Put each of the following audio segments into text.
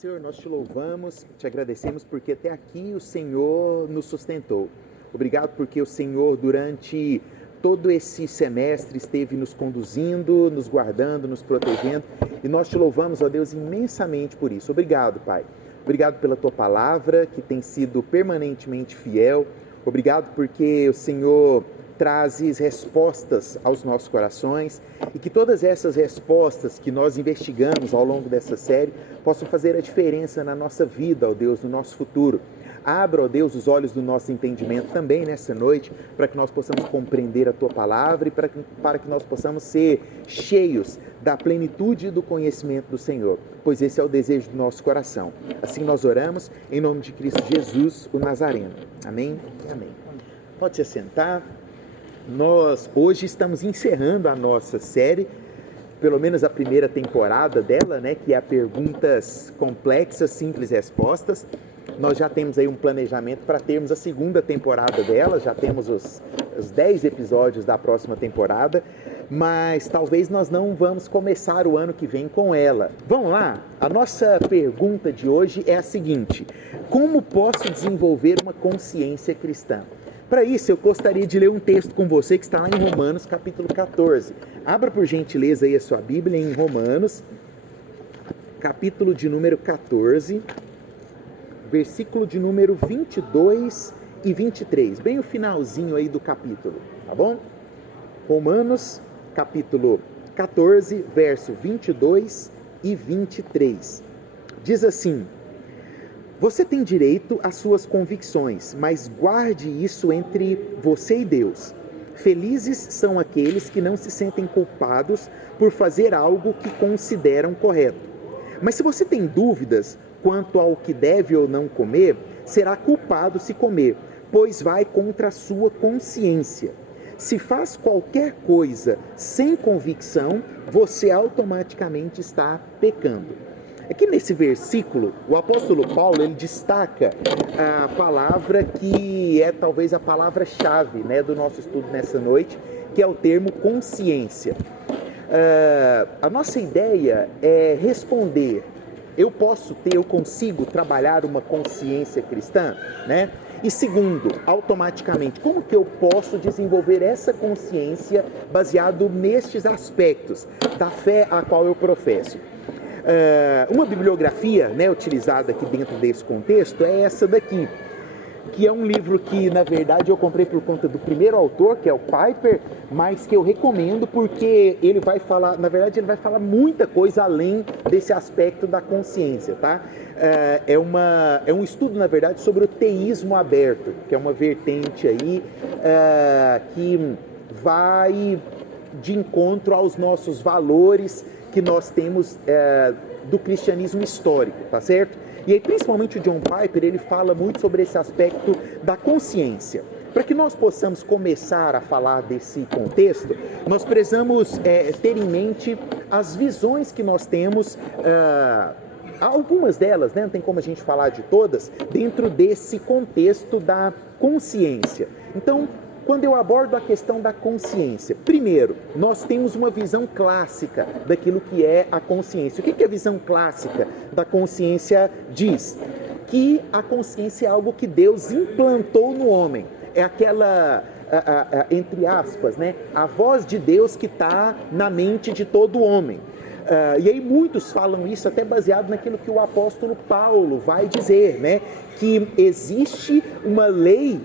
Senhor, nós te louvamos, te agradecemos porque até aqui o Senhor nos sustentou. Obrigado porque o Senhor, durante todo esse semestre, esteve nos conduzindo, nos guardando, nos protegendo. E nós te louvamos, ó Deus, imensamente por isso. Obrigado, Pai. Obrigado pela tua palavra, que tem sido permanentemente fiel. Obrigado porque o Senhor trazes respostas aos nossos corações e que todas essas respostas que nós investigamos ao longo dessa série possam fazer a diferença na nossa vida, ó Deus, no nosso futuro. Abra, ó Deus, os olhos do nosso entendimento também nessa noite, para que nós possamos compreender a Tua Palavra e para que nós possamos ser cheios da plenitude do conhecimento do Senhor, pois esse é o desejo do nosso coração. Assim nós oramos, em nome de Cristo Jesus, o Nazareno. Amém? Amém. Pode se assentar. Nós hoje estamos encerrando a nossa série, pelo menos a primeira temporada dela, né, que é a Perguntas Complexas, Simples Respostas. Nós já temos aí um planejamento para termos a segunda temporada dela, já temos os 10 episódios da próxima temporada, mas talvez nós não vamos começar o ano que vem com ela. Vamos lá? A nossa pergunta de hoje é a seguinte: como posso desenvolver uma consciência cristã? Para isso, eu gostaria de ler um texto com você que está lá em Romanos, capítulo 14. Abra, por gentileza, aí a sua Bíblia em Romanos, capítulo de número 14, versículo de número 22 e 23. Bem o finalzinho aí do capítulo, tá bom? Romanos, capítulo 14, verso 22 e 23. Diz assim: você tem direito às suas convicções, mas guarde isso entre você e Deus. Felizes são aqueles que não se sentem culpados por fazer algo que consideram correto. Mas se você tem dúvidas quanto ao que deve ou não comer, será culpado se comer, pois vai contra a sua consciência. Se faz qualquer coisa sem convicção, você automaticamente está pecando. Aqui nesse versículo, o apóstolo Paulo, ele destaca a palavra que é talvez a palavra-chave, né, do nosso estudo nessa noite, que é o termo consciência. A nossa ideia é responder: eu consigo trabalhar uma consciência cristã, né? E segundo, automaticamente, como que eu posso desenvolver essa consciência baseado nestes aspectos da fé a qual eu professo? Uma bibliografia, né, utilizada aqui dentro desse contexto é essa daqui, que é um livro que, na verdade, eu comprei por conta do primeiro autor, que é o Piper, mas que eu recomendo porque ele vai falar, na verdade, ele vai falar muita coisa além desse aspecto da consciência, tá? É um estudo, na verdade, sobre o teísmo aberto, que é uma vertente aí que vai de encontro aos nossos valores que nós temos do cristianismo histórico, tá certo? E aí, principalmente o John Piper, ele fala muito sobre esse aspecto da consciência. Para que nós possamos começar a falar desse contexto, nós precisamos ter em mente as visões que nós temos, algumas delas, né, não tem como a gente falar de todas, dentro desse contexto da consciência. Então, quando eu abordo a questão da consciência, primeiro, nós temos uma visão clássica daquilo que é a consciência. O que a visão clássica da consciência diz? Que a consciência é algo que Deus implantou no homem. É aquela, entre aspas, né, a voz de Deus que está na mente de todo homem. E aí muitos falam isso até baseado naquilo que o apóstolo Paulo vai dizer, né? Que existe uma lei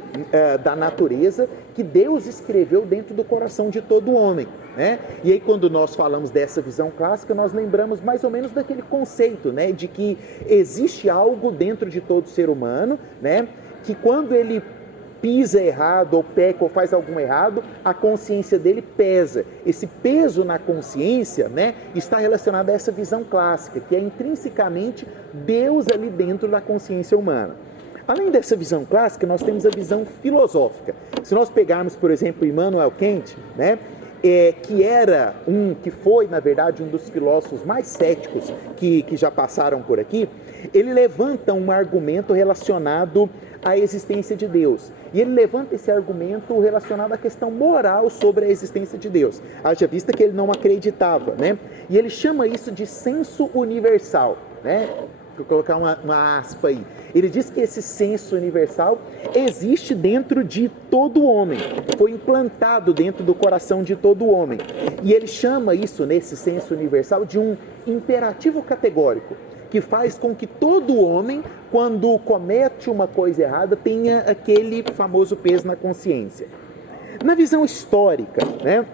da natureza que Deus escreveu dentro do coração de todo homem, né? E aí quando nós falamos dessa visão clássica, nós lembramos mais ou menos daquele conceito, né? De que existe algo dentro de todo ser humano, né? Que quando ele pisa errado, ou peca, ou faz algum errado, a consciência dele pesa. Esse peso na consciência, né, está relacionado a essa visão clássica, que é intrinsecamente Deus ali dentro da consciência humana. Além dessa visão clássica, nós temos a visão filosófica. Se nós pegarmos, por exemplo, Immanuel Kant, né, que foi, na verdade, um dos filósofos mais céticos que já passaram por aqui, ele levanta um argumento relacionado à existência de Deus. E ele levanta esse argumento relacionado à questão moral sobre a existência de Deus. Haja vista que ele não acreditava, né? E ele chama isso de senso universal, né? Vou colocar uma aspa aí. Ele diz que esse senso universal existe dentro de todo homem, foi implantado dentro do coração de todo homem. E ele chama isso, nesse senso universal, de um imperativo categórico, que faz com que todo homem, quando comete uma coisa errada, tenha aquele famoso peso na consciência. Na visão histórica, né,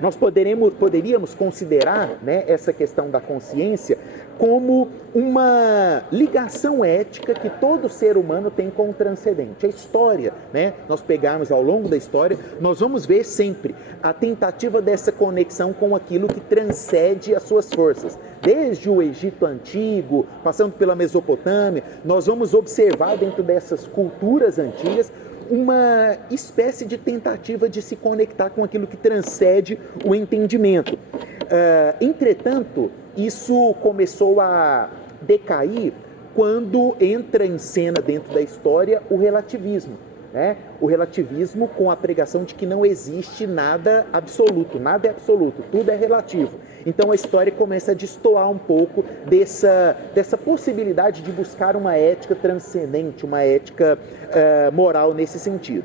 nós poderíamos considerar, né, essa questão da consciência como uma ligação ética que todo ser humano tem com o transcendente. A história, né, nós pegarmos ao longo da história, nós vamos ver sempre a tentativa dessa conexão com aquilo que transcende as suas forças. Desde o Egito Antigo, passando pela Mesopotâmia, nós vamos observar dentro dessas culturas antigas uma espécie de tentativa de se conectar com aquilo que transcende o entendimento. Entretanto, isso começou a decair quando entra em cena dentro da história o relativismo, né? O relativismo com a pregação de que não existe nada absoluto, nada é absoluto, tudo é relativo. Então a história começa a destoar um pouco dessa possibilidade de buscar uma ética transcendente, uma ética moral nesse sentido.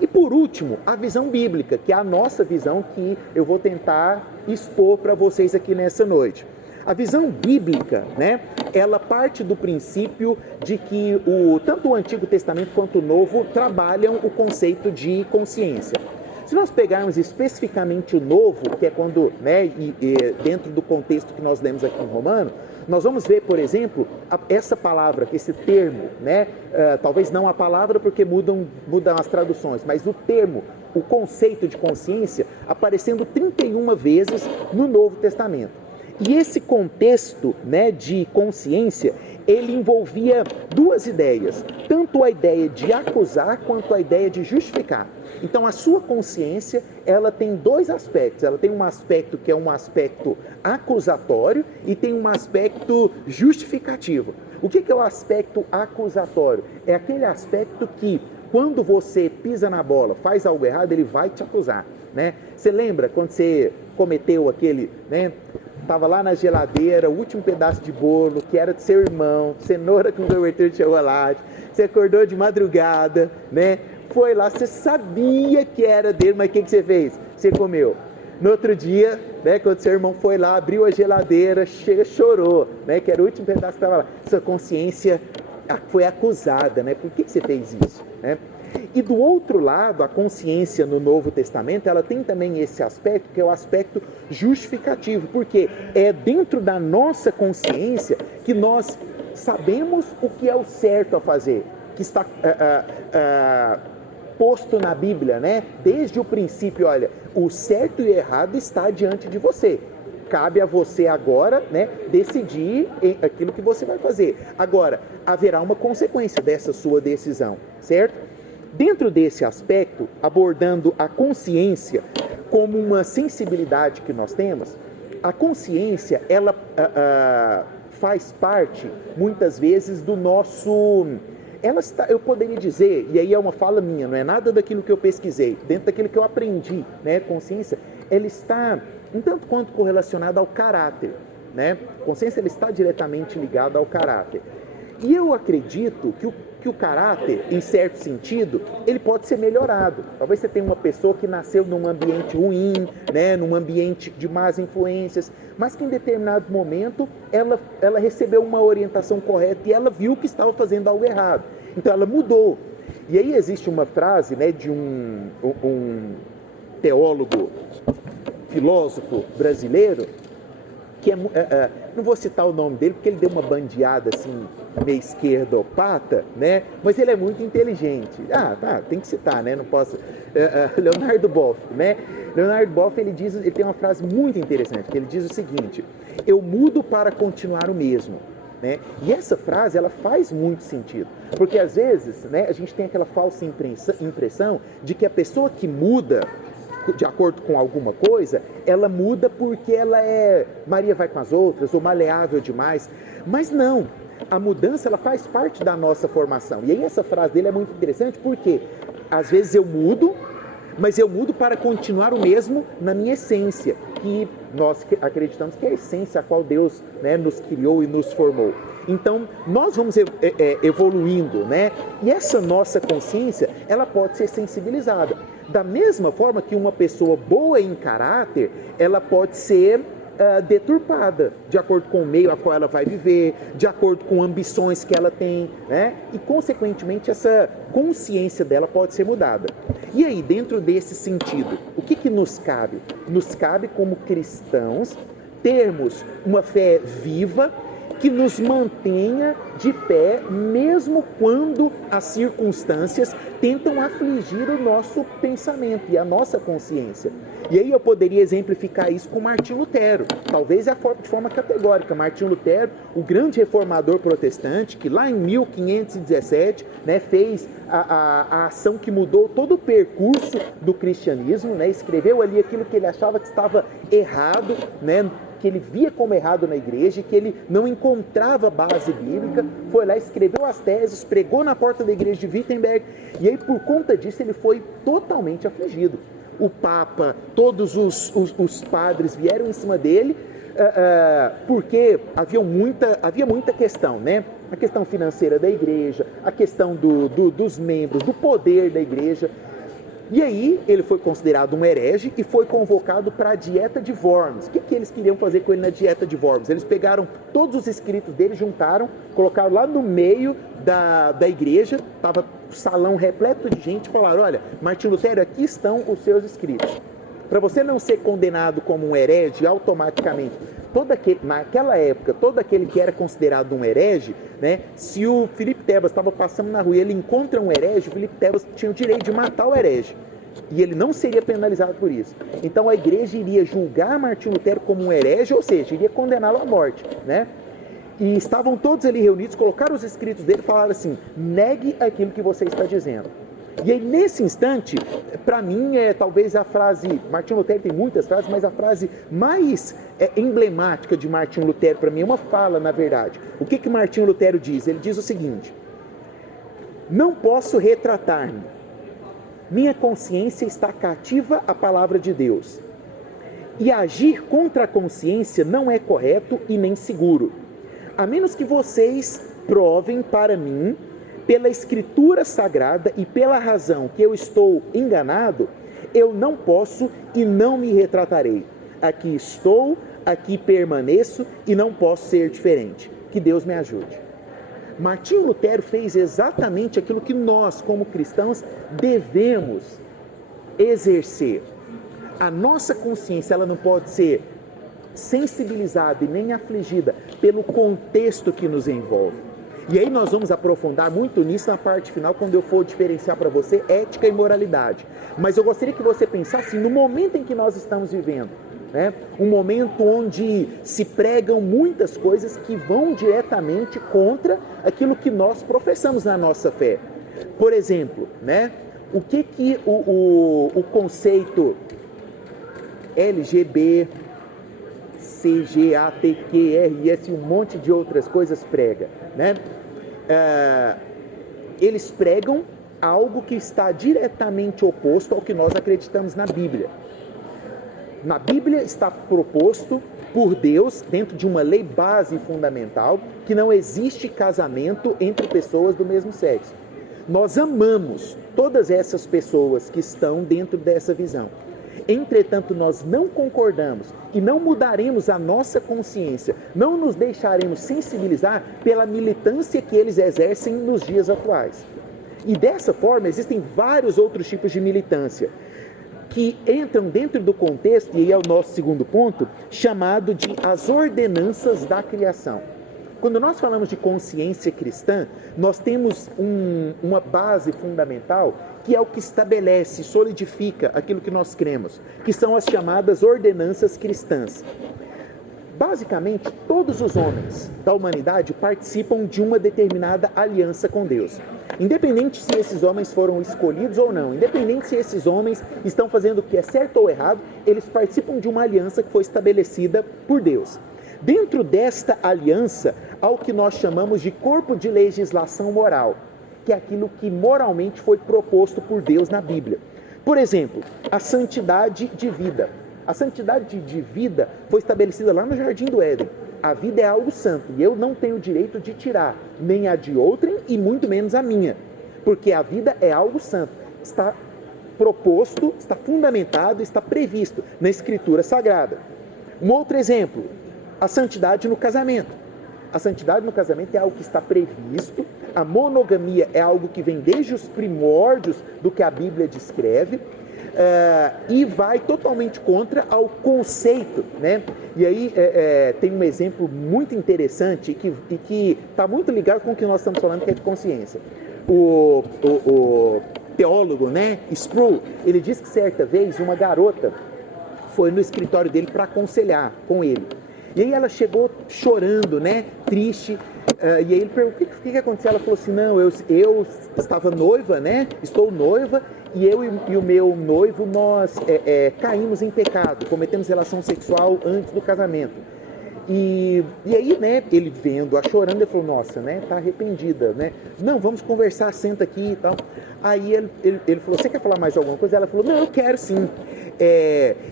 E por último, a visão bíblica, que é a nossa visão que eu vou tentar expor para vocês aqui nessa noite. A visão bíblica, né, ela parte do princípio de que tanto o Antigo Testamento quanto o Novo trabalham o conceito de consciência. Se nós pegarmos especificamente o Novo, que é quando, né, dentro do contexto que nós lemos aqui em Romano, nós vamos ver, por exemplo, essa palavra, esse termo, né, talvez não a palavra porque mudam as traduções, mas o termo, o conceito de consciência aparecendo 31 vezes no Novo Testamento. E esse contexto, né, de consciência, ele envolvia duas ideias, tanto a ideia de acusar quanto a ideia de justificar. Então a sua consciência, ela tem dois aspectos, ela tem um aspecto que é um aspecto acusatório e tem um aspecto justificativo. O que é o aspecto acusatório? É aquele aspecto que, quando você pisa na bola, faz algo errado, ele vai te acusar, né? Você lembra quando você cometeu aquele, né? Estava lá na geladeira, o último pedaço de bolo, que era do seu irmão, cenoura com cobertura de chocolate, você acordou de madrugada, né? Foi lá, você sabia que era dele, mas o que você fez? Você comeu. No outro dia, né, quando seu irmão foi lá, abriu a geladeira, chorou, né, que era o último pedaço que estava lá. Sua consciência foi acusada, né? Por que você fez isso, né? E do outro lado, a consciência no Novo Testamento, ela tem também esse aspecto, que é o aspecto justificativo, porque é dentro da nossa consciência que nós sabemos o que é o certo a fazer, que está posto na Bíblia, né? Desde o princípio, olha, o certo e o errado está diante de você. Cabe a você agora, né, decidir aquilo que você vai fazer. Agora, haverá uma consequência dessa sua decisão, certo? Dentro desse aspecto, abordando a consciência como uma sensibilidade que nós temos, a consciência, ela faz parte, muitas vezes, do nosso... Ela está, eu poderia dizer, e aí é uma fala minha, não é nada daquilo que eu pesquisei, dentro daquilo que eu aprendi, né, consciência, ela está um tanto quanto correlacionada ao caráter, né? Consciência, ela está diretamente ligada ao caráter. E eu acredito que o caráter, em certo sentido, ele pode ser melhorado. Talvez você tenha uma pessoa que nasceu num ambiente ruim, né, num ambiente de más influências, mas que em determinado momento ela recebeu uma orientação correta e ela viu que estava fazendo algo errado. Então ela mudou. E aí existe uma frase, né, de um teólogo, filósofo brasileiro, que não vou citar o nome dele porque ele deu uma bandeada assim meio esquerdopata, né? Mas ele é muito inteligente. Tem que citar, né? Não posso. Leonardo Boff, né? Leonardo Boff, ele tem uma frase muito interessante, que ele diz o seguinte: eu mudo para continuar o mesmo, né? E essa frase, ela faz muito sentido, porque às vezes, né, a gente tem aquela falsa impressão de que a pessoa que muda de acordo com alguma coisa, ela muda porque ela é Maria vai com as outras, ou maleável demais. Mas não, a mudança, ela faz parte da nossa formação. E aí essa frase dele é muito interessante porque às vezes eu mudo, mas eu mudo para continuar o mesmo na minha essência, que nós acreditamos que é a essência a qual Deus, né, nos criou e nos formou. Então, nós vamos evoluindo, né? E essa nossa consciência, ela pode ser sensibilizada. Da mesma forma que uma pessoa boa em caráter, ela pode ser deturpada, de acordo com o meio a qual ela vai viver, de acordo com ambições que ela tem, né? E, consequentemente, essa consciência dela pode ser mudada. E aí, dentro desse sentido, o que nos cabe? Nos cabe, como cristãos, termos uma fé viva, que nos mantenha de pé, mesmo quando as circunstâncias tentam afligir o nosso pensamento e a nossa consciência. E aí eu poderia exemplificar isso com Martinho Lutero, talvez de forma categórica. Martinho Lutero, o grande reformador protestante, que lá em 1517, né, fez a ação que mudou todo o percurso do cristianismo, né, escreveu ali aquilo que ele achava que estava errado, né, que ele via como errado na igreja, que ele não encontrava base bíblica, foi lá, escreveu as teses, pregou na porta da igreja de Wittenberg, e aí por conta disso ele foi totalmente afligido. O Papa, todos os padres vieram em cima dele, porque havia muita questão, né? A questão financeira da igreja, a questão dos membros, do poder da igreja. E aí ele foi considerado um herege e foi convocado para a dieta de Worms. O que eles queriam fazer com ele na dieta de Worms? Eles pegaram todos os escritos dele, juntaram, colocaram lá no meio da igreja, estava o salão repleto de gente, e falaram: olha, Martinho Lutero, aqui estão os seus escritos. Para você não ser condenado como um herege automaticamente, naquela época, todo aquele que era considerado um herege, né, se o Filipe Tebas estava passando na rua e ele encontra um herege, o Filipe Tebas tinha o direito de matar o herege. E ele não seria penalizado por isso. Então a igreja iria julgar Martinho Lutero como um herege, ou seja, iria condená-lo à morte, né? E estavam todos ali reunidos, colocaram os escritos dele e falaram assim: negue aquilo que você está dizendo. E aí, nesse instante, para mim, talvez a frase, Martinho Lutero tem muitas frases, mas a frase mais emblemática de Martinho Lutero, para mim, é uma fala, na verdade. O que Martinho Lutero diz? Ele diz o seguinte: não posso retratar-me. Minha consciência está cativa à palavra de Deus. E agir contra a consciência não é correto e nem seguro. A menos que vocês provem para mim, pela escritura sagrada e pela razão que eu estou enganado, eu não posso e não me retratarei. Aqui estou, aqui permaneço e não posso ser diferente. Que Deus me ajude. Martinho Lutero fez exatamente aquilo que nós, como cristãos, devemos exercer. A nossa consciência, ela não pode ser sensibilizada e nem afligida pelo contexto que nos envolve. E aí nós vamos aprofundar muito nisso na parte final, quando eu for diferenciar para você ética e moralidade. Mas eu gostaria que você pensasse no momento em que nós estamos vivendo, né? Um momento onde se pregam muitas coisas que vão diretamente contra aquilo que nós professamos na nossa fé. Por exemplo, né? O que o conceito LGB, CGATQRS e um monte de outras coisas prega, né? Eles pregam algo que está diretamente oposto ao que nós acreditamos na Bíblia. Na Bíblia está proposto por Deus, dentro de uma lei base fundamental, que não existe casamento entre pessoas do mesmo sexo. Nós amamos todas essas pessoas que estão dentro dessa visão. Entretanto, nós não concordamos e não mudaremos a nossa consciência, não nos deixaremos sensibilizar pela militância que eles exercem nos dias atuais. E dessa forma, existem vários outros tipos de militância que entram dentro do contexto, e aí é o nosso segundo ponto, chamado de as ordenanças da criação. Quando nós falamos de consciência cristã, nós temos uma base fundamental, que é o que estabelece, solidifica aquilo que nós cremos, que são as chamadas ordenanças cristãs. Basicamente, todos os homens da humanidade participam de uma determinada aliança com Deus. Independente se esses homens foram escolhidos ou não, independente se esses homens estão fazendo o que é certo ou errado, eles participam de uma aliança que foi estabelecida por Deus. Dentro desta aliança, há o que nós chamamos de corpo de legislação moral, que é aquilo que moralmente foi proposto por Deus na Bíblia. Por exemplo, a santidade de vida. A santidade de vida foi estabelecida lá no Jardim do Éden. A vida é algo santo e eu não tenho o direito de tirar nem a de outrem e muito menos a minha, porque a vida é algo santo. Está proposto, está fundamentado, está previsto na Escritura Sagrada. Um outro exemplo, a santidade no casamento. A santidade no casamento é algo que está previsto, a monogamia é algo que vem desde os primórdios do que a Bíblia descreve, e vai totalmente contra ao conceito, né? E aí tem um exemplo muito interessante e que está muito ligado com o que nós estamos falando, que é de consciência. O teólogo, né, Sproul, ele diz que certa vez uma garota foi no escritório dele para aconselhar com ele. E aí ela chegou chorando, né, triste, e aí ele perguntou, o que aconteceu? Ela falou assim, não, eu estava noiva, né, estou noiva, e eu e o meu noivo, nós caímos em pecado, cometemos relação sexual antes do casamento. E aí, né, ele vendo-a chorando, ele falou, nossa, né, tá arrependida, né, não, vamos conversar, senta aqui e tal. Aí ele falou, você quer falar mais alguma coisa? Ela falou, não, eu quero sim.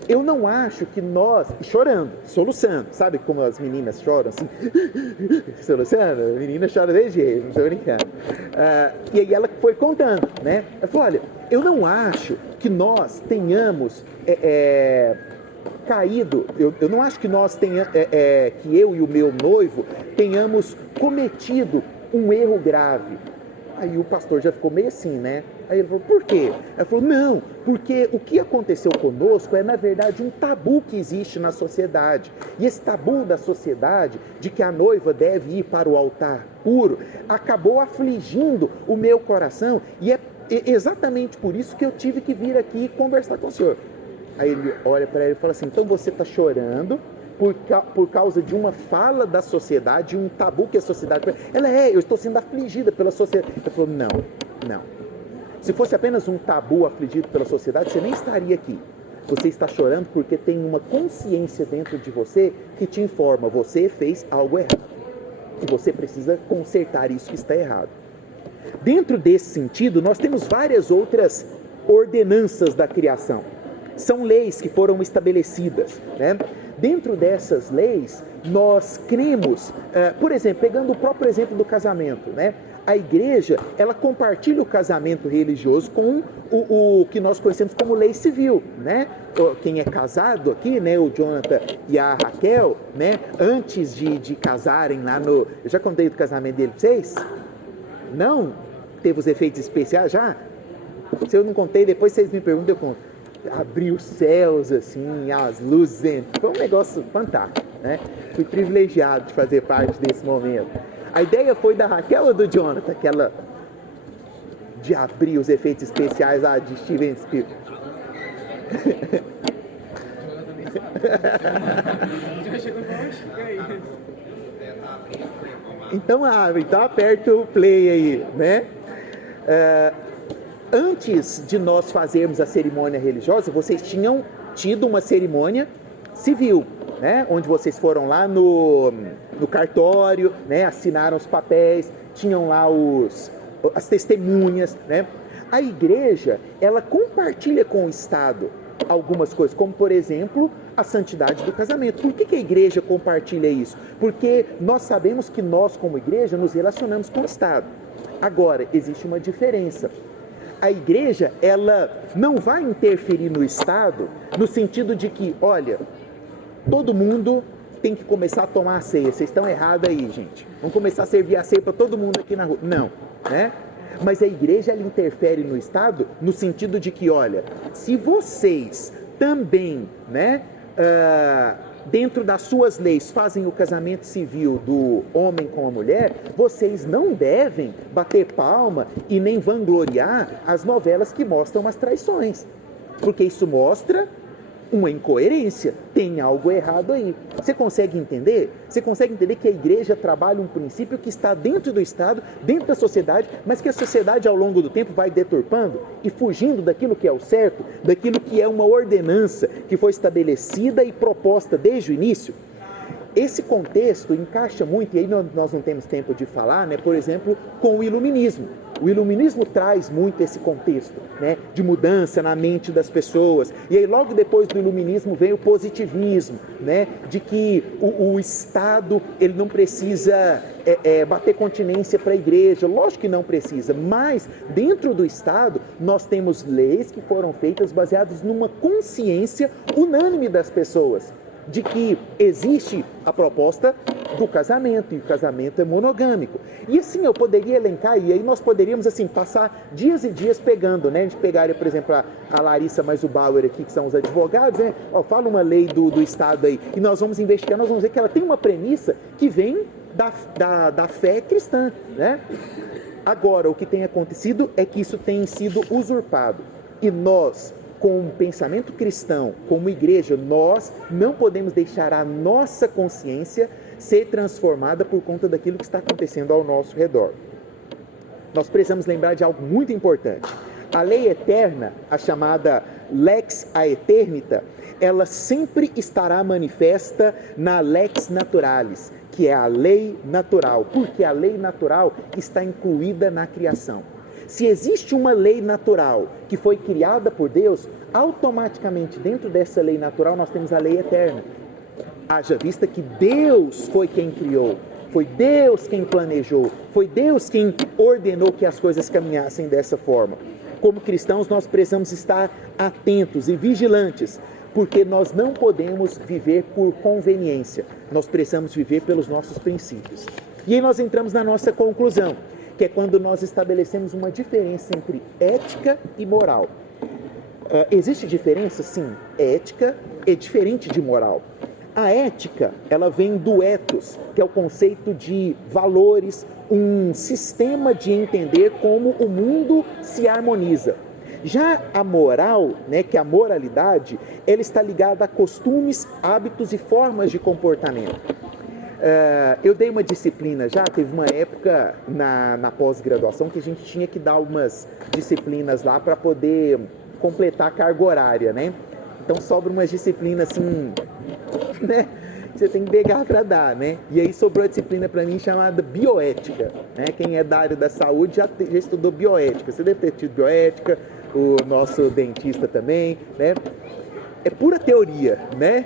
Eu não acho que nós, chorando, soluçando, sabe como as meninas choram assim, soluçando, a menina chora desse jeito, não estou brincando. E aí ela foi contando, né, ela falou, olha, eu não acho que nós tenhamos caído, eu não acho que nós tenhamos, que eu e o meu noivo tenhamos cometido um erro grave. Aí o pastor já ficou meio assim, né? Aí ele falou, por quê? Ela falou, não, porque o que aconteceu conosco é, na verdade, um tabu que existe na sociedade. E esse tabu da sociedade, de que a noiva deve ir para o altar puro, acabou afligindo o meu coração. E é exatamente por isso que eu tive que vir aqui conversar com o senhor. Aí ele olha para ela e fala assim, então você está chorando por causa de uma fala da sociedade, um tabu que a sociedade... eu estou sendo afligida pela sociedade. Ele falou, não. Se fosse apenas um tabu afligido pela sociedade, você nem estaria aqui. Você está chorando porque tem uma consciência dentro de você que te informa, você fez algo errado. E você precisa consertar isso que está errado. Dentro desse sentido, nós temos várias outras ordenanças da criação. São leis que foram estabelecidas, né? Dentro dessas leis, nós cremos, por exemplo, pegando o próprio exemplo do casamento, né? A igreja, ela compartilha o casamento religioso com o que nós conhecemos como lei civil, né? Quem é casado aqui, né? O Jonathan e a Raquel, né? Antes de casarem lá no... Eu já contei do casamento dele pra vocês? Não? Teve os efeitos especiais já? Se eu não contei, depois vocês me perguntam, eu conto. Abriu os céus, assim, as luzes, foi um negócio fantástico, né? Fui privilegiado de fazer parte desse momento. A ideia foi da Raquel ou do Jonathan, aquela de abrir os efeitos especiais de Steven Spielberg? Então abre, então aperta o play aí, né? Antes de nós fazermos a cerimônia religiosa, vocês tinham tido uma cerimônia civil, né? Onde vocês foram lá no cartório, né? Assinaram os papéis, tinham lá as testemunhas, né? A igreja, ela compartilha com o Estado algumas coisas, como por exemplo, a santidade do casamento. Por que a igreja compartilha isso? Porque nós sabemos que nós, como igreja, nos relacionamos com o Estado. Agora, existe uma diferença. A igreja, ela não vai interferir no Estado no sentido de que, olha, todo mundo tem que começar a tomar a ceia. Vocês estão errados aí, gente. Vamos começar a servir a ceia para todo mundo aqui na rua. Não, né? Mas a igreja, ela interfere no Estado no sentido de que, olha, se vocês também, né, dentro das suas leis fazem o casamento civil do homem com a mulher, vocês não devem bater palma e nem vangloriar as novelas que mostram as traições, porque isso mostra uma incoerência, tem algo errado aí. Você consegue entender? Você consegue entender que a igreja trabalha um princípio que está dentro do Estado, dentro da sociedade, mas que a sociedade ao longo do tempo vai deturpando e fugindo daquilo que é o certo, daquilo que é uma ordenança que foi estabelecida e proposta desde o início? esse contexto encaixa muito, e aí nós não temos tempo de falar, né, por exemplo, com o iluminismo. O iluminismo traz muito esse contexto, né, de mudança na mente das pessoas. E aí logo depois do iluminismo vem o positivismo, né, de que o Estado ele não precisa bater continência para a igreja. Lógico que não precisa, mas dentro do Estado nós temos leis que foram feitas baseadas numa consciência unânime das pessoas, de que existe a proposta do casamento, e o casamento é monogâmico. E assim, eu poderia elencar, e aí nós poderíamos assim, passar dias e dias pegando, né? A gente pegaria, por exemplo, a Larissa mais o Bauer aqui, que são os advogados, né? Ó, fala uma lei do Estado aí, e nós vamos investigar, nós vamos ver que ela tem uma premissa que vem da fé cristã, né? Agora, o que tem acontecido é que isso tem sido usurpado, e nós, com o pensamento cristão, como igreja, nós não podemos deixar a nossa consciência ser transformada por conta daquilo que está acontecendo ao nosso redor. Nós precisamos lembrar de algo muito importante. A lei eterna, a chamada lex aeternita, ela sempre estará manifesta na lex naturalis, que é a lei natural, porque a lei natural está incluída na criação. Se existe uma lei natural que foi criada por Deus, automaticamente dentro dessa lei natural nós temos a lei eterna. Haja vista que Deus foi quem criou, foi Deus quem planejou, foi Deus quem ordenou que as coisas caminhassem dessa forma. Como cristãos nós precisamos estar atentos e vigilantes, porque nós não podemos viver por conveniência, nós precisamos viver pelos nossos princípios. E aí nós entramos na nossa conclusão, que é quando nós estabelecemos uma diferença entre ética e moral. Existe diferença? Sim. Ética é diferente de moral. A ética, ela vem do ethos, que é o conceito de valores, um sistema de entender como o mundo se harmoniza. Já a moral, né, que é a moralidade, ela está ligada a costumes, hábitos e formas de comportamento. Eu dei uma disciplina já, teve uma época na pós-graduação que a gente tinha que dar umas disciplinas lá para poder completar a carga horária, né? Então sobra umas disciplinas assim, né? Você tem que pegar para dar, né? E aí sobrou a disciplina para mim chamada bioética, né? Quem é da área da saúde já estudou bioética, você deve ter tido bioética, o nosso dentista também, né? É pura teoria, né?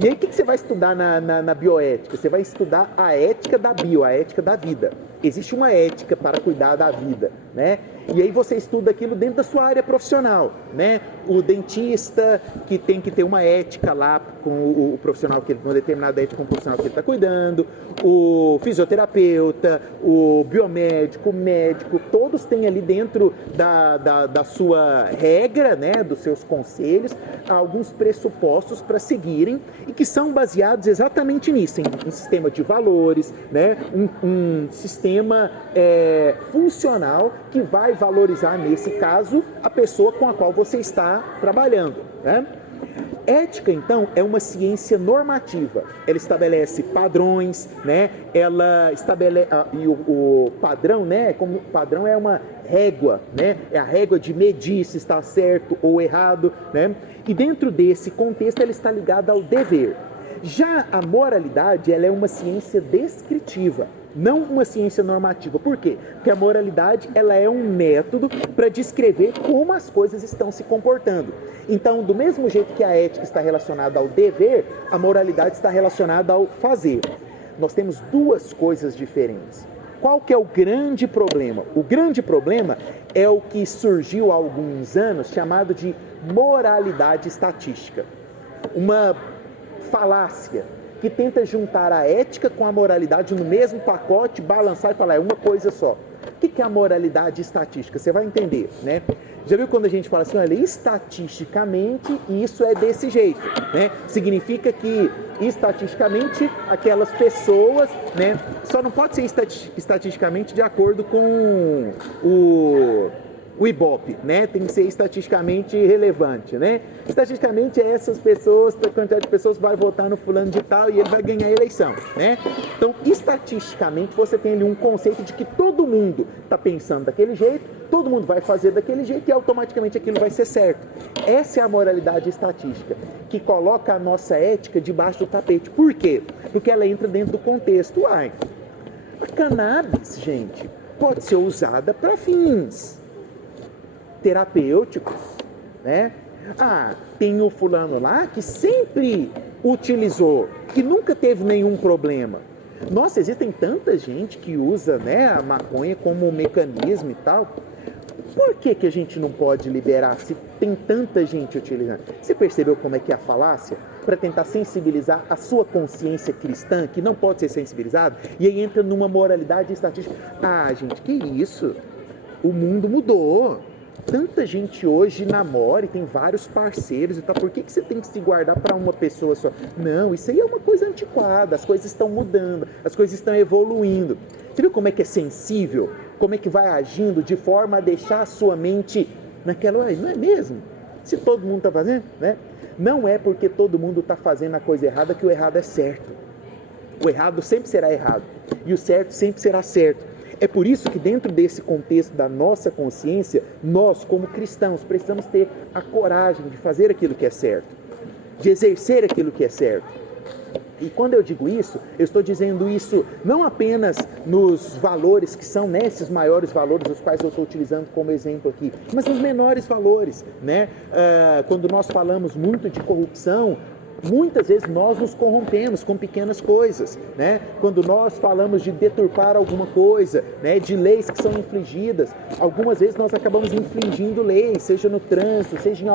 E aí o que você vai estudar na bioética? Você vai estudar a ética da bio, a ética da vida. Existe uma ética para cuidar da vida, né? E aí você estuda aquilo dentro da sua área profissional, né? O dentista que tem que ter uma ética lá com o profissional, uma determinada ética com o profissional que ele está cuidando, o fisioterapeuta, o biomédico, o médico, todos têm ali dentro da sua regra, né? Dos seus conselhos, alguns pressupostos para seguirem e que são baseados exatamente nisso, em um sistema de valores, né? Um sistema funcional que vai valorizar, nesse caso, a pessoa com a qual você está trabalhando, né? Ética, então, é uma ciência normativa. Ela estabelece padrões, né? Ela estabelece e o padrão, né? Como padrão é uma régua, né? É a régua de medir se está certo ou errado, né? E dentro desse contexto ela está ligada ao dever. Já a moralidade, ela é uma ciência descritiva, não uma ciência normativa. Por quê? Porque a moralidade, ela é um método para descrever como as coisas estão se comportando. Então, do mesmo jeito que a ética está relacionada ao dever, a moralidade está relacionada ao fazer. Nós temos duas coisas diferentes. Qual que é o grande problema? O grande problema é o que surgiu há alguns anos, chamado de moralidade estatística. Uma falácia que tenta juntar a ética com a moralidade no mesmo pacote, balançar e falar, é uma coisa só. O que é a moralidade estatística? Você vai entender, né? Já viu quando a gente fala assim, olha, estatisticamente isso é desse jeito, né? Significa que, estatisticamente, aquelas pessoas, né? Só não pode ser estatisticamente de acordo com o Ibope, né? Tem que ser estatisticamente relevante, né? Estatisticamente, essas pessoas, a quantidade de pessoas vai votar no fulano de tal e ele vai ganhar a eleição, né? Então, estatisticamente, você tem ali um conceito de que todo mundo está pensando daquele jeito, todo mundo vai fazer daquele jeito e automaticamente aquilo vai ser certo. Essa é a moralidade estatística, que coloca a nossa ética debaixo do tapete. Por quê? Porque ela entra dentro do contexto. A cannabis, gente, pode ser usada para fins terapêuticos, né? Tem o fulano lá que sempre utilizou, que nunca teve nenhum problema. Nossa, existem tanta gente que usa, né, a maconha como um mecanismo e tal. Por que a gente não pode liberar se tem tanta gente utilizando? Você percebeu como é que é a falácia? Para tentar sensibilizar a sua consciência cristã, que não pode ser sensibilizada, e aí entra numa moralidade estatística. Gente, que isso? O mundo mudou. Tanta gente hoje namora e tem vários parceiros e tal. Por que você tem que se guardar para uma pessoa só? Não, isso aí é uma coisa antiquada. As coisas estão mudando, as coisas estão evoluindo. Você viu como é que é sensível? Como é que vai agindo de forma a deixar a sua mente naquela... Não é mesmo? Se todo mundo está fazendo, né? Não é porque todo mundo está fazendo a coisa errada que o errado é certo. O errado sempre será errado e o certo sempre será certo. É por isso que dentro desse contexto da nossa consciência, nós como cristãos precisamos ter a coragem de fazer aquilo que é certo, de exercer aquilo que é certo. E quando eu digo isso, eu estou dizendo isso não apenas nos valores que são, né, esses maiores valores, os quais eu estou utilizando como exemplo aqui, mas nos menores valores, né? Quando nós falamos muito de corrupção, muitas vezes nós nos corrompemos com pequenas coisas, né? Quando nós falamos de deturpar alguma coisa, né, de leis que são infligidas, algumas vezes nós acabamos infringindo leis, seja no trânsito, seja em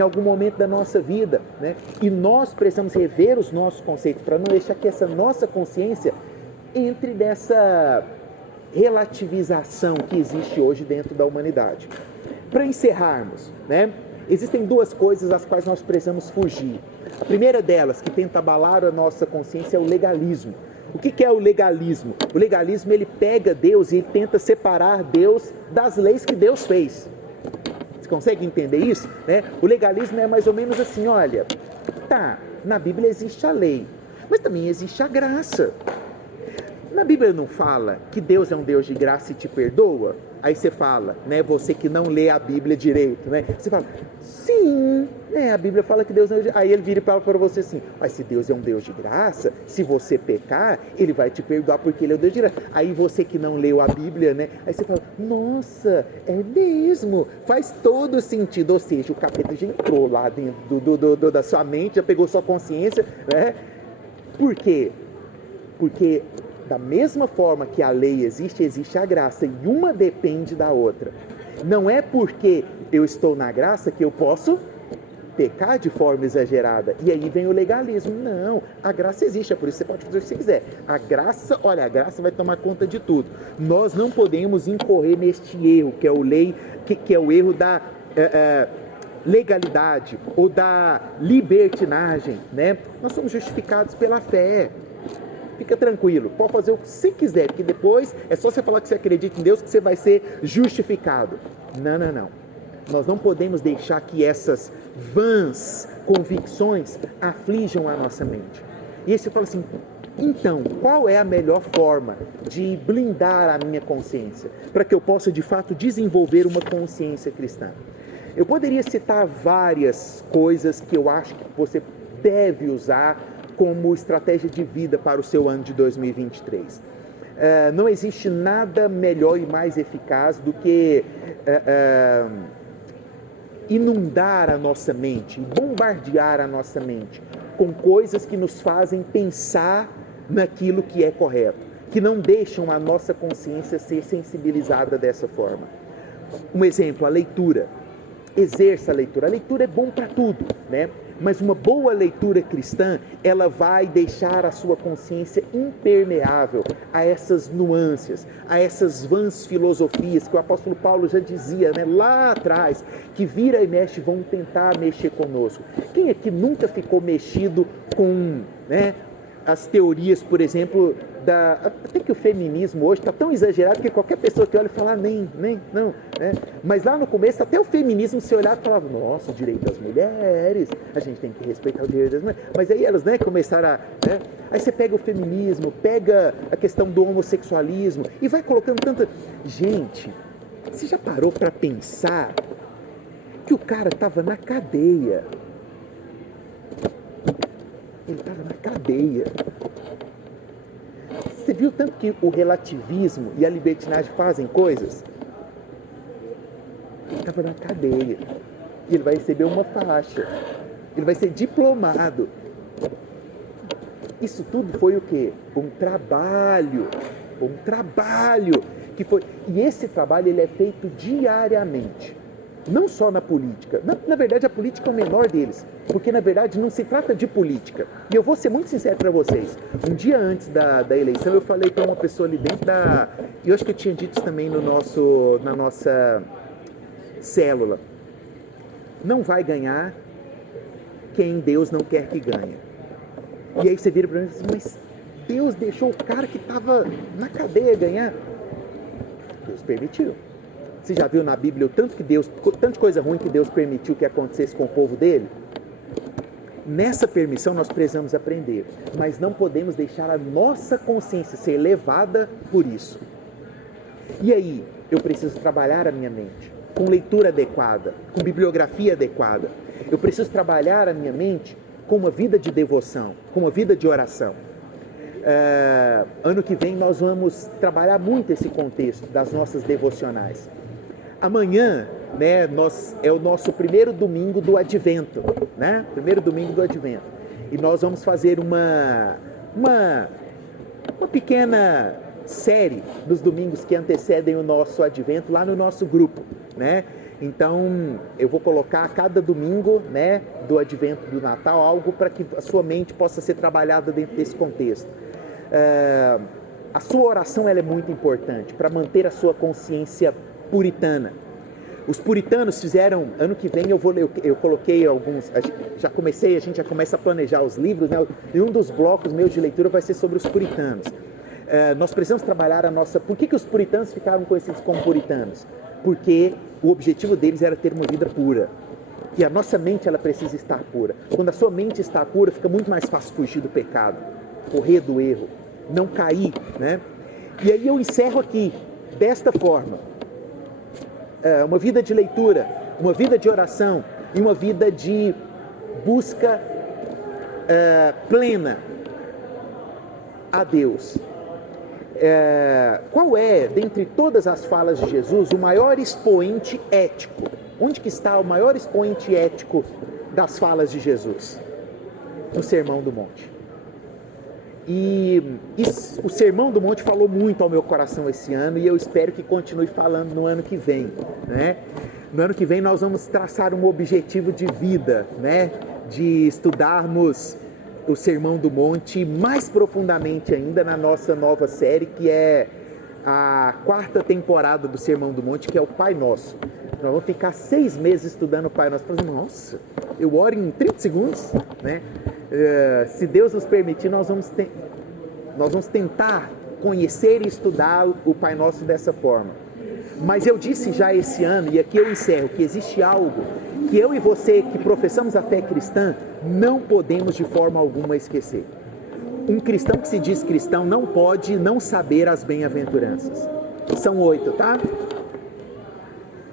algum momento da nossa vida, né? E nós precisamos rever os nossos conceitos para não deixar que essa nossa consciência entre nessa relativização que existe hoje dentro da humanidade. Para encerrarmos, né? Existem duas coisas às quais nós precisamos fugir. A primeira delas, que tenta abalar a nossa consciência, é o legalismo. O que é o legalismo? O legalismo, ele pega Deus e ele tenta separar Deus das leis que Deus fez. Você consegue entender isso? Né? O legalismo é mais ou menos assim, olha, na Bíblia existe a lei, mas também existe a graça. Na Bíblia não fala que Deus é um Deus de graça e te perdoa? Aí você fala, né, você que não lê a Bíblia direito, né? Você fala, sim, né, a Bíblia fala que Deus é um Deus de graça. Aí ele vira e fala para você assim, mas se Deus é um Deus de graça, se você pecar, ele vai te perdoar porque ele é um Deus de graça. Aí você que não leu a Bíblia, né, aí você fala, nossa, é mesmo, faz todo sentido. Ou seja, o capeta já entrou lá dentro da sua mente, já pegou sua consciência, né? Por quê? Porque da mesma forma que a lei existe, existe a graça, e uma depende da outra. Não é porque eu estou na graça que eu posso pecar de forma exagerada. E aí vem o legalismo. Não, a graça existe, é por isso que você pode fazer o que você quiser. A graça vai tomar conta de tudo. Nós não podemos incorrer neste erro, que é o erro da legalidade ou da libertinagem, né? Nós somos justificados pela fé. Fica tranquilo, pode fazer o que você quiser, porque depois é só você falar que você acredita em Deus que você vai ser justificado. Não. Nós não podemos deixar que essas vãs convicções aflijam a nossa mente. E aí você fala assim, então, qual é a melhor forma de blindar a minha consciência, para que eu possa de fato desenvolver uma consciência cristã? Eu poderia citar várias coisas que eu acho que você deve usar como estratégia de vida para o seu ano de 2023. Não existe nada melhor e mais eficaz do que inundar a nossa mente, bombardear a nossa mente com coisas que nos fazem pensar naquilo que é correto, que não deixam a nossa consciência ser sensibilizada dessa forma. Um exemplo, a leitura. Exerça a leitura. A leitura é bom para tudo, né? Mas uma boa leitura cristã, ela vai deixar a sua consciência impermeável a essas nuances, a essas vãs filosofias que o apóstolo Paulo já dizia, né, lá atrás, que vira e mexe, vão tentar mexer conosco. Quem aqui nunca ficou mexido com, né, as teorias, por exemplo, até que o feminismo hoje está tão exagerado que qualquer pessoa que olha fala, nem, não, né? Mas lá no começo, até o feminismo se olhava e falava, nossa, o direito das mulheres, a gente tem que respeitar o direito das mulheres. Mas aí elas, né, começaram a... Né? Aí você pega o feminismo, pega a questão do homossexualismo e vai colocando tanta... Gente, você já parou para pensar que o cara estava na cadeia? Ele estava na cadeia. Você viu tanto que o relativismo e a libertinagem fazem coisas? Ele estava na cadeia. E ele vai receber uma faixa. Ele vai ser diplomado. Isso tudo foi o quê? Um trabalho. Que foi... E esse trabalho ele é feito diariamente. Não só na política. Na verdade, a política é o menor deles. Porque, na verdade, não se trata de política. E eu vou ser muito sincero para vocês. Um dia antes da eleição, eu falei para uma pessoa ali dentro da... E eu acho que eu tinha dito isso também na nossa célula. Não vai ganhar quem Deus não quer que ganhe. E aí você vira para mim e diz, mas Deus deixou o cara que estava na cadeia ganhar? Deus permitiu. Você já viu na Bíblia o tanto que Deus, tanta coisa ruim que Deus permitiu que acontecesse com o povo dele? Nessa permissão nós precisamos aprender, mas não podemos deixar a nossa consciência ser levada por isso. E aí, eu preciso trabalhar a minha mente com leitura adequada, com bibliografia adequada. Eu preciso trabalhar a minha mente com uma vida de devoção, com uma vida de oração. Ano que vem nós vamos trabalhar muito esse contexto das nossas devocionais. Amanhã, né, é o nosso primeiro domingo do Advento, né? Primeiro domingo do Advento. E nós vamos fazer uma pequena série dos domingos que antecedem o nosso Advento lá no nosso grupo, né? Então, eu vou colocar a cada domingo, né, do Advento do Natal, algo para que a sua mente possa ser trabalhada dentro desse contexto. A sua oração ela é muito importante para manter a sua consciência puritana. Os puritanos fizeram, ano que vem eu coloquei alguns, a gente já começa a planejar os livros, né? E um dos blocos meus de leitura vai ser sobre os puritanos. Nós precisamos trabalhar a nossa... Por que os puritanos ficaram conhecidos como puritanos? Porque o objetivo deles era ter uma vida pura. E a nossa mente ela precisa estar pura. Quando a sua mente está pura, fica muito mais fácil fugir do pecado, correr do erro, não cair, né? E aí eu encerro aqui, desta forma. Uma vida de leitura, uma vida de oração e uma vida de busca plena a Deus. Qual é, dentre todas as falas de Jesus, o maior expoente ético? Onde que está o maior expoente ético das falas de Jesus? No Sermão do Monte. E o Sermão do Monte falou muito ao meu coração esse ano e eu espero que continue falando no ano que vem, né? No ano que vem nós vamos traçar um objetivo de vida, né? De estudarmos o Sermão do Monte mais profundamente ainda na nossa nova série, que é a 4ª temporada do Sermão do Monte, que é o Pai Nosso. Nós vamos ficar 6 meses estudando o Pai Nosso. Nossa, eu oro em 30 segundos, né? Se Deus nos permitir, nós vamos tentar conhecer e estudar o Pai Nosso dessa forma. Mas eu disse já esse ano, e aqui eu encerro, que existe algo que eu e você que professamos a fé cristã não podemos de forma alguma esquecer. Um cristão que se diz cristão não pode não saber as bem-aventuranças. São 8, tá?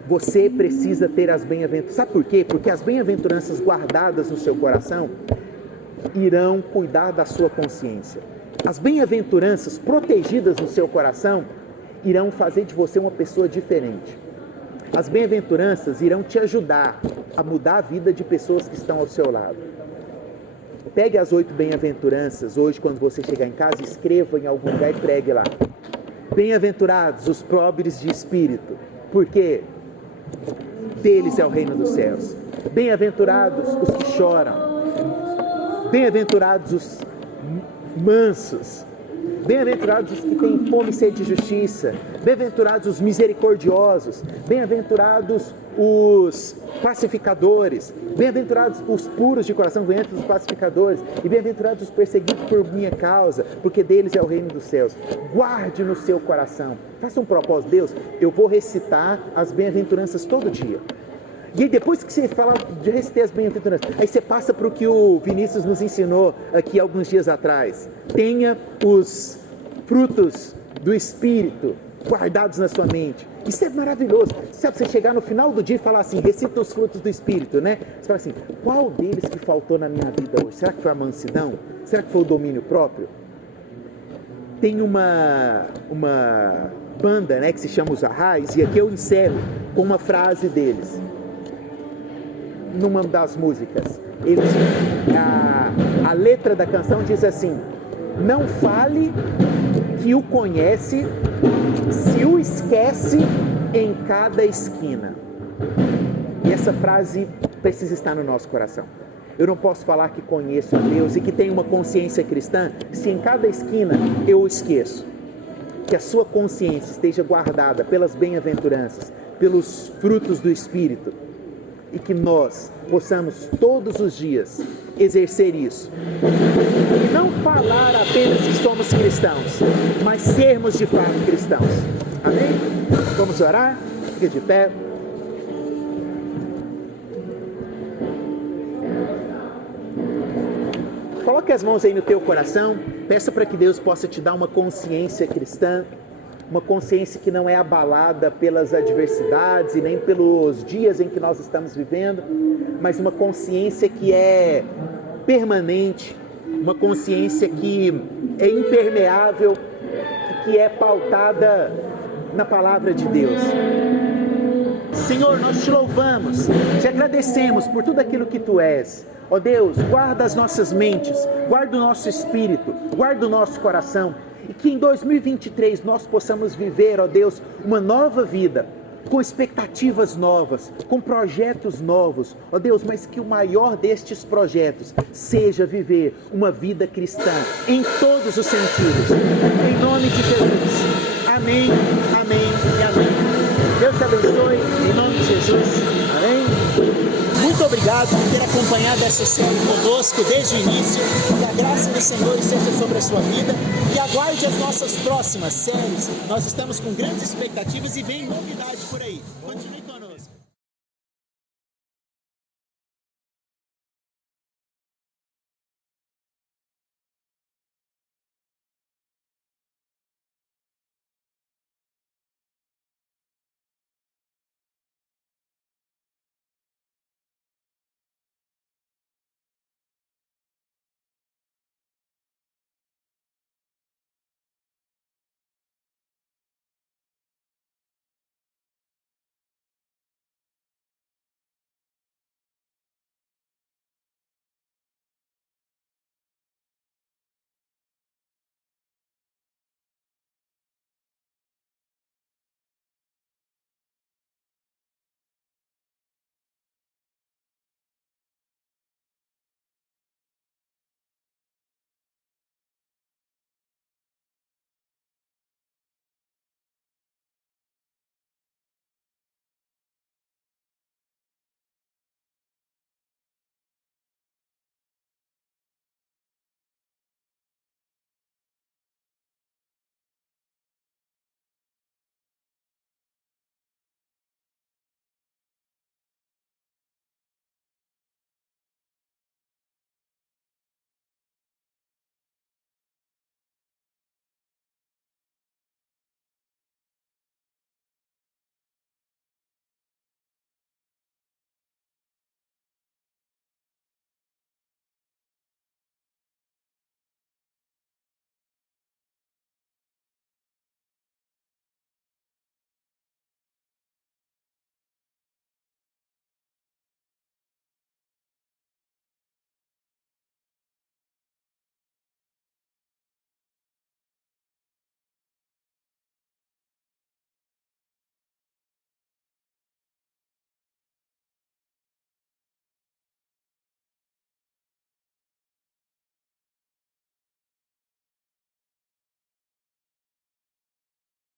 Você precisa ter as bem-aventuranças. Sabe por quê? Porque as bem-aventuranças guardadas no seu coração irão cuidar da sua consciência. As bem-aventuranças protegidas no seu coração irão fazer de você uma pessoa diferente. As bem-aventuranças irão te ajudar a mudar a vida de pessoas que estão ao seu lado. Pegue as 8 bem-aventuranças hoje, quando você chegar em casa, escreva em algum lugar e pregue lá. Bem-aventurados os pobres de espírito, porque deles é o reino dos céus. Bem-aventurados os que choram. Bem-aventurados os mansos, Bem-aventurados os que têm fome e sede de justiça. Bem-aventurados os misericordiosos. Bem-aventurados os pacificadores. Bem-aventurados os puros de coração, venham entre os pacificadores. E bem-aventurados os perseguidos por minha causa, porque deles é o reino dos céus. Guarde no seu coração. Faça um propósito, Deus, eu vou recitar as bem-aventuranças todo dia. E aí depois que você fala de recitar as bem-aventuranças, aí você passa para o que o Vinícius nos ensinou aqui alguns dias atrás. Tenha os frutos do Espírito guardados na sua mente. Isso é maravilhoso. Sabe, você chegar no final do dia e falar assim, recita os frutos do Espírito, né? Você fala assim, qual deles que faltou na minha vida hoje? Será que foi a mansidão? Será que foi o domínio próprio? Tem uma banda, né, que se chama Os Arrais, e aqui eu encerro com uma frase deles. Numa das músicas, a letra da canção diz assim: não fale que o conhece, se o esquece em cada esquina. E essa frase precisa estar no nosso coração. Eu não posso falar que conheço a Deus e que tenho uma consciência cristã se em cada esquina eu o esqueço. Que a sua consciência esteja guardada pelas bem-aventuranças, pelos frutos do Espírito, e que nós possamos todos os dias exercer isso. E não falar apenas que somos cristãos, mas sermos de fato cristãos. Amém? Vamos orar? Fique de pé. Coloque as mãos aí no teu coração. Peça para que Deus possa te dar uma consciência cristã. Uma consciência que não é abalada pelas adversidades e nem pelos dias em que nós estamos vivendo, mas uma consciência que é permanente, uma consciência que é impermeável e que é pautada na palavra de Deus. Senhor, nós te louvamos, te agradecemos por tudo aquilo que Tu és. Ó Deus, guarda as nossas mentes, guarda o nosso espírito, guarda o nosso coração. E que em 2023 nós possamos viver, ó Deus, uma nova vida, com expectativas novas, com projetos novos, ó Deus, mas que o maior destes projetos seja viver uma vida cristã, em todos os sentidos, em nome de Jesus. Amém, amém e amém. Deus te abençoe, em nome de Jesus. Amém. Muito obrigado por ter acompanhado essa série conosco desde o início. Que a graça do Senhor esteja sobre a sua vida e aguarde as nossas próximas séries. Nós estamos com grandes expectativas e vem novidade por aí. Continue conosco.